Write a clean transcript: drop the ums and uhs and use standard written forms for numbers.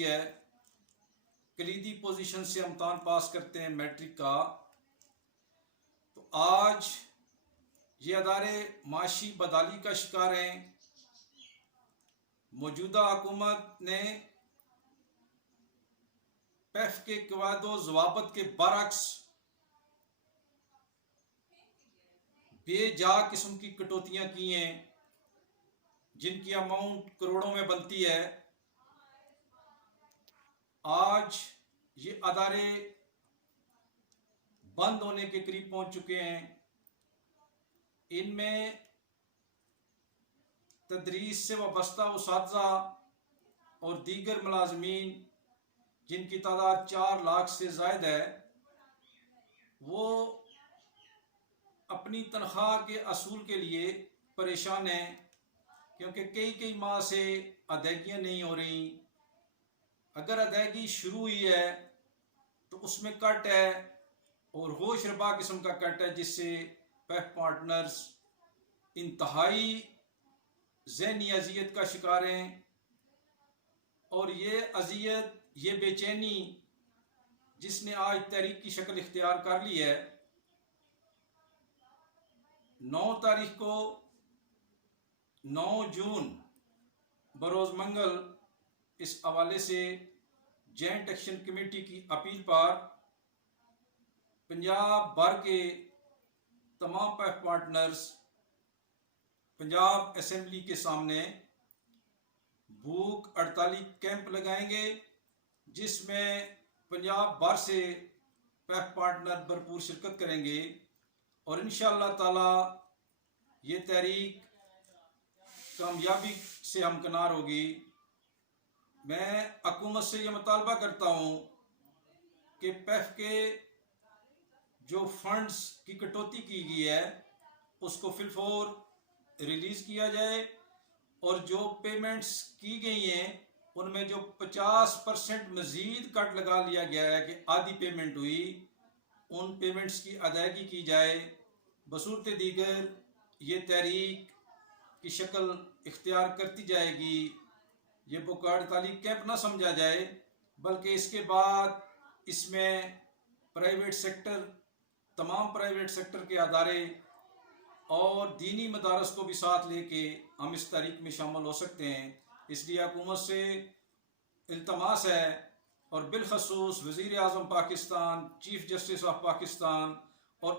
होती है, कलीदी पोजीशन से इम्तहान पास करते हैं मैट्रिक का, तो आज ये अदारे माशी बदहाली का शिकार हैं। मौजूदा हुकूमत ने पैफ के कवायदो ज़वाबित के बरक्स बेजा किस्म की कटौतियाँ की हैं, जिनकी अमाउंट करोड़ों में बनती है। आज ये अदारे बंद होने के करीब पहुंच चुके हैं। इनमें तदरीस से वाबस्ता उसातिज़ा और दीगर मुलाजमीन, जिनकी तादाद 4 लाख से ज़ायद है, वो अपनी तनख्वाह के असूल के लिए परेशान हैं, क्योंकि कई माह से अदायगियाँ नहीं हो रही। अगर अदायगी शुरू हुई है तो उसमें कट है, और होश रबा किस्म का कट है, जिससे पैफ पार्टनर्स इंतहाई ज़हनी अजियत का शिकार हैं। और ये अजियत, ये बेचैनी जिसने आज तहरीक की शक्ल इख्तियार कर ली है, 9 तारीख को 9 जून बरोज़ मंगल इस हवाले से जॉइंट एक्शन कमेटी की अपील पर पंजाब भर के तमाम पैफ पार्टनर्स पंजाब असेंबली के सामने भूख हड़ताली कैंप लगाएंगे, जिसमें पंजाब भर से पैफ पार्टनर भरपूर शिरकत करेंगे। और इंशाअल्लाह ताला ये तहरीक कामयाबी से हमकिनार होगी। मैं हुकूमत से ये मुतालबा करता हूँ कि पैफ के जो फंड्स की कटौती की गई है उसको फिलफौर रिलीज़ किया जाए, और जो पेमेंट्स की गई हैं उनमें जो 50% मज़ीद कट लगा लिया गया है कि आधी पेमेंट हुई, उन पेमेंट्स की अदायगी की जाए। बसूरत दीगर ये तहरीक की शक्ल इख्तियार करती जाएगी। ये भूख हड़ताली कैंप ना समझा जाए, बल्कि इसके बाद इसमें प्राइवेट सेक्टर, तमाम प्राइवेट सेक्टर के अदारे और दीनी मदारस को भी साथ लेके हम इस तहरीक में शामिल हो सकते हैं। इसलिए हुकूमत से इल्तमास है, और बिलखसूस वज़ीर आज़म Pakistan, chief justice of Pakistan